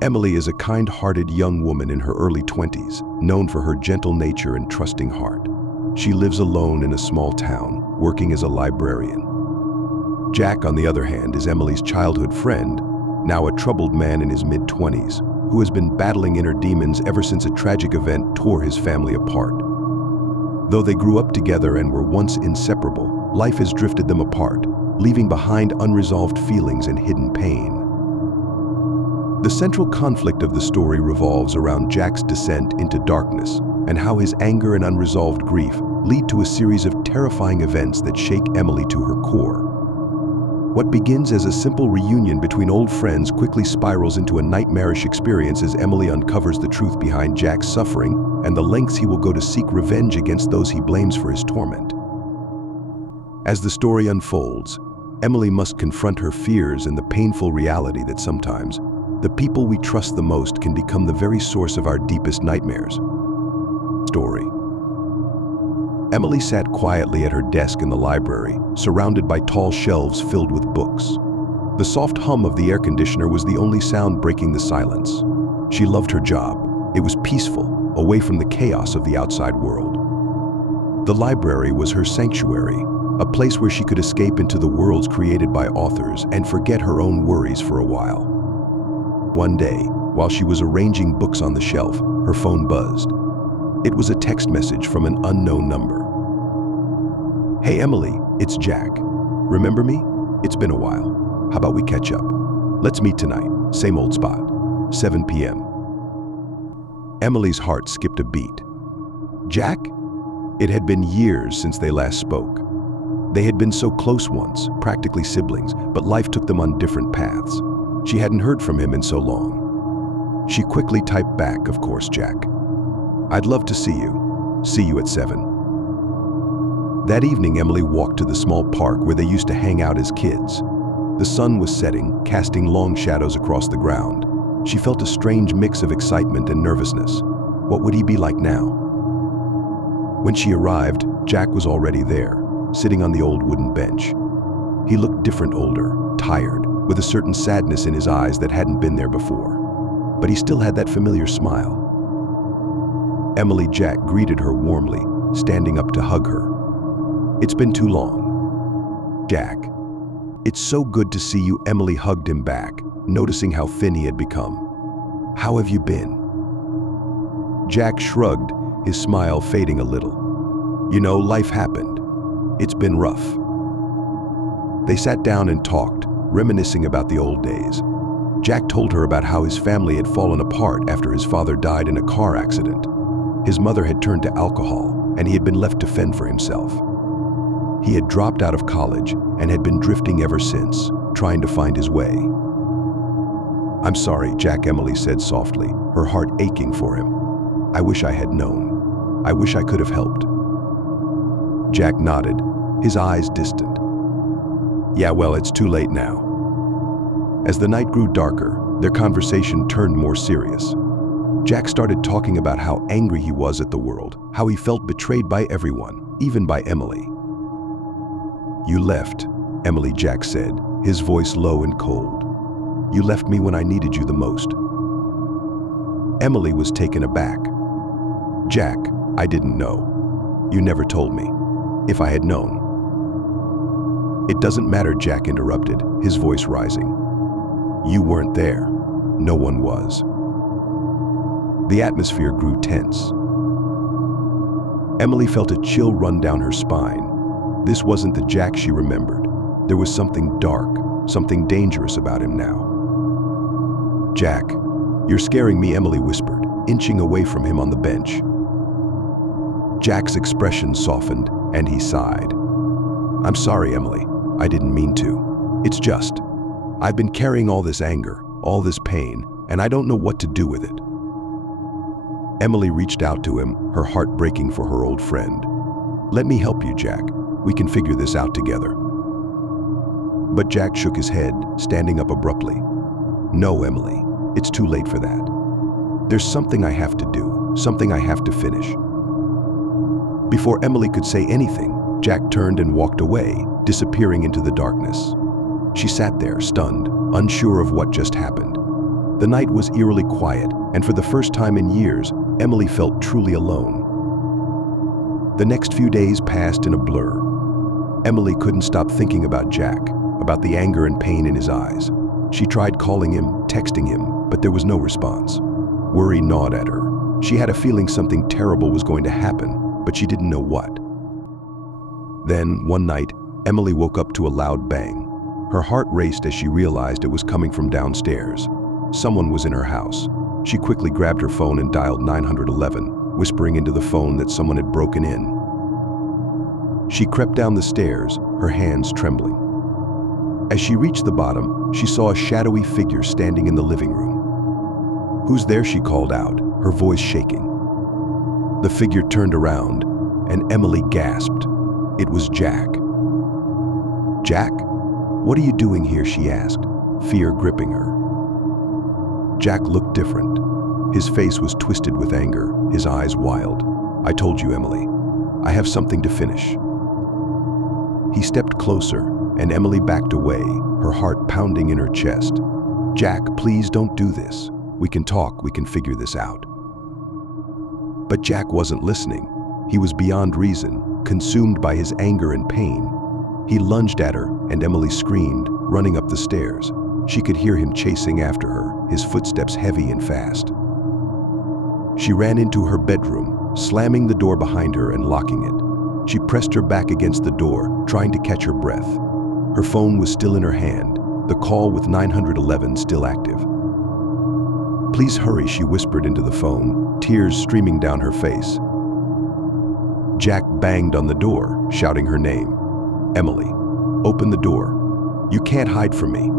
Emily is a kind-hearted young woman in her early 20s, known for her gentle nature and trusting heart. She lives alone in a small town, working as a librarian. Jack, on the other hand, is Emily's childhood friend, now a troubled man in his mid-20s, who has been battling inner demons ever since a tragic event tore his family apart. Though they grew up together and were once inseparable, life has drifted them apart, leaving behind unresolved feelings and hidden pain. The central conflict of the story revolves around Jack's descent into darkness and how his anger and unresolved grief lead to a series of terrifying events that shake Emily to her core. What begins as a simple reunion between old friends quickly spirals into a nightmarish experience as Emily uncovers the truth behind Jack's suffering and the lengths he will go to seek revenge against those he blames for his torment. As the story unfolds, Emily must confront her fears and the painful reality that sometimes the people we trust the most can become the very source of our deepest nightmares. Story. Emily sat quietly at her desk in the library, surrounded by tall shelves filled with books. The soft hum of the air conditioner was the only sound breaking the silence. She loved her job. It was peaceful, away from the chaos of the outside world. The library was her sanctuary, a place where she could escape into the worlds created by authors and forget her own worries for a while. One day, while she was arranging books on the shelf, her phone buzzed. It was a text message from an unknown number. "Hey Emily, it's Jack. Remember me? It's been a while. How about we catch up? Let's meet tonight, same old spot, 7 p.m. Emily's heart skipped a beat. Jack? It had been years since they last spoke. They had been so close once, practically siblings, but life took them on different paths. She hadn't heard from him in so long. She quickly typed back, "Of course, Jack. I'd love to see you. See you at 7. That evening, Emily walked to the small park where they used to hang out as kids. The sun was setting, casting long shadows across the ground. She felt a strange mix of excitement and nervousness. What would he be like now? When she arrived, Jack was already there, sitting on the old wooden bench. He looked different, older, tired, with a certain sadness in his eyes that hadn't been there before. But he still had that familiar smile. Emily Jack greeted her warmly, standing up to hug her. "It's been too long." "Jack, it's so good to see you," Emily hugged him back, noticing how thin he had become. "How have you been?" Jack shrugged, his smile fading a little. "You know, life happened. It's been rough." They sat down and talked, reminiscing about the old days. Jack told her about how his family had fallen apart after his father died in a car accident. His mother had turned to alcohol, and he had been left to fend for himself. He had dropped out of college and had been drifting ever since, trying to find his way. "I'm sorry, Jack," Emily said softly, her heart aching for him. "I wish I had known. I wish I could have helped." Jack nodded, his eyes distant. "Yeah, well, it's too late now." As the night grew darker, their conversation turned more serious. Jack started talking about how angry he was at the world, how he felt betrayed by everyone, even by Emily. "You left," Emily Jack said, his voice low and cold. "You left me when I needed you the most." Emily was taken aback. "Jack, I didn't know. You never told me. If I had known." "It doesn't matter," Jack interrupted, his voice rising. "You weren't there. No one was." The atmosphere grew tense. Emily felt a chill run down her spine. This wasn't the Jack she remembered. There was something dark, something dangerous about him now. "Jack, you're scaring me," Emily whispered, inching away from him on the bench. Jack's expression softened, and he sighed. "I'm sorry, Emily. I didn't mean to. It's just, I've been carrying all this anger, all this pain, and I don't know what to do with it." Emily reached out to him, her heart breaking for her old friend. "Let me help you, Jack. We can figure this out together." But Jack shook his head, standing up abruptly. "No, Emily, it's too late for that. There's something I have to do, something I have to finish." Before Emily could say anything, Jack turned and walked away, disappearing into the darkness. She sat there, stunned, unsure of what just happened. The night was eerily quiet, and for the first time in years, Emily felt truly alone. The next few days passed in a blur. Emily couldn't stop thinking about Jack, about the anger and pain in his eyes. She tried calling him, texting him, but there was no response. Worry gnawed at her. She had a feeling something terrible was going to happen, but she didn't know what. Then, one night, Emily woke up to a loud bang. Her heart raced as she realized it was coming from downstairs. Someone was in her house. She quickly grabbed her phone and dialed 911, whispering into the phone that someone had broken in. She crept down the stairs, her hands trembling. As she reached the bottom, she saw a shadowy figure standing in the living room. "Who's there?" she called out, her voice shaking. The figure turned around, and Emily gasped. It was Jack. "Jack? What are you doing here?" she asked, fear gripping her. Jack looked different. His face was twisted with anger, his eyes wild. "I told you, Emily. I have something to finish." He stepped closer, and Emily backed away, her heart pounding in her chest. "Jack, please don't do this. We can talk, we can figure this out." But Jack wasn't listening. He was beyond reason, consumed by his anger and pain. He lunged at her, and Emily screamed, running up the stairs. She could hear him chasing after her, his footsteps heavy and fast. She ran into her bedroom, slamming the door behind her and locking it. She pressed her back against the door, trying to catch her breath. Her phone was still in her hand, the call with 911 still active. "Please hurry," she whispered into the phone, tears streaming down her face. Jack banged on the door, shouting her name. "Emily, open the door. You can't hide from me."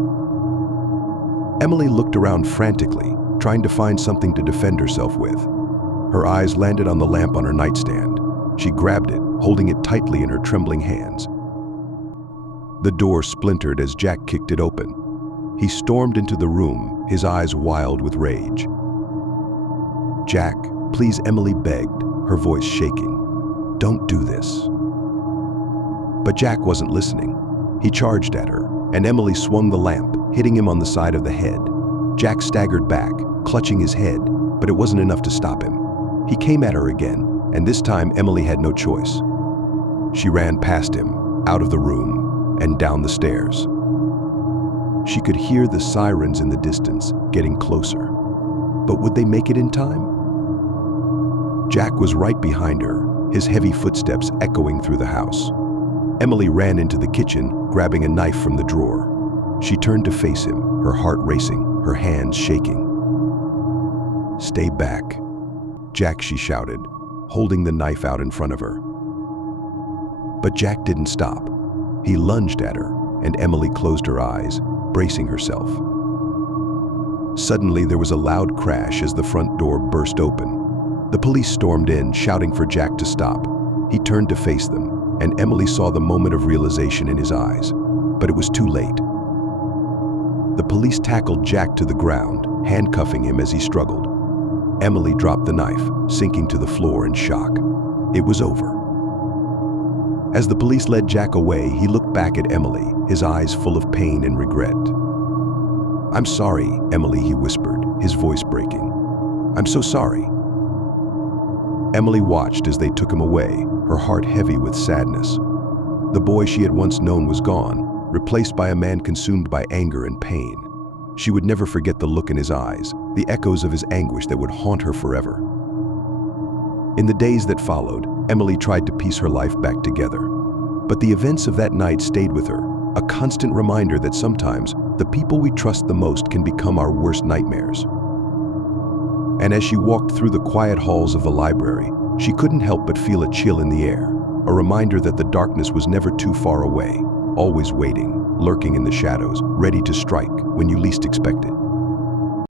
Emily looked around frantically, trying to find something to defend herself with. Her eyes landed on the lamp on her nightstand. She grabbed it, holding it tightly in her trembling hands. The door splintered as Jack kicked it open. He stormed into the room, his eyes wild with rage. "Jack, please," Emily begged, her voice shaking. "Don't do this." But Jack wasn't listening. He charged at her, and Emily swung the lamp, hitting him on the side of the head. Jack staggered back, clutching his head, but it wasn't enough to stop him. He came at her again, and this time Emily had no choice. She ran past him, out of the room, and down the stairs. She could hear the sirens in the distance, getting closer. But would they make it in time? Jack was right behind her, his heavy footsteps echoing through the house. Emily ran into the kitchen, grabbing a knife from the drawer. She turned to face him, her heart racing, her hands shaking. "Stay back, Jack," she shouted, holding the knife out in front of her. But Jack didn't stop. He lunged at her, and Emily closed her eyes, bracing herself. Suddenly, there was a loud crash as the front door burst open. The police stormed in, shouting for Jack to stop. He turned to face them, and Emily saw the moment of realization in his eyes. But it was too late. The police tackled Jack to the ground, handcuffing him as he struggled. Emily dropped the knife, sinking to the floor in shock. It was over. As the police led Jack away, he looked back at Emily, his eyes full of pain and regret. "I'm sorry, Emily," he whispered, his voice breaking. "I'm so sorry." Emily watched as they took him away, her heart heavy with sadness. The boy she had once known was gone, replaced by a man consumed by anger and pain. She would never forget the look in his eyes, the echoes of his anguish that would haunt her forever. In the days that followed, Emily tried to piece her life back together. But the events of that night stayed with her, a constant reminder that sometimes the people we trust the most can become our worst nightmares. And as she walked through the quiet halls of the library, she couldn't help but feel a chill in the air, a reminder that the darkness was never too far away, always waiting, lurking in the shadows, ready to strike when you least expect it.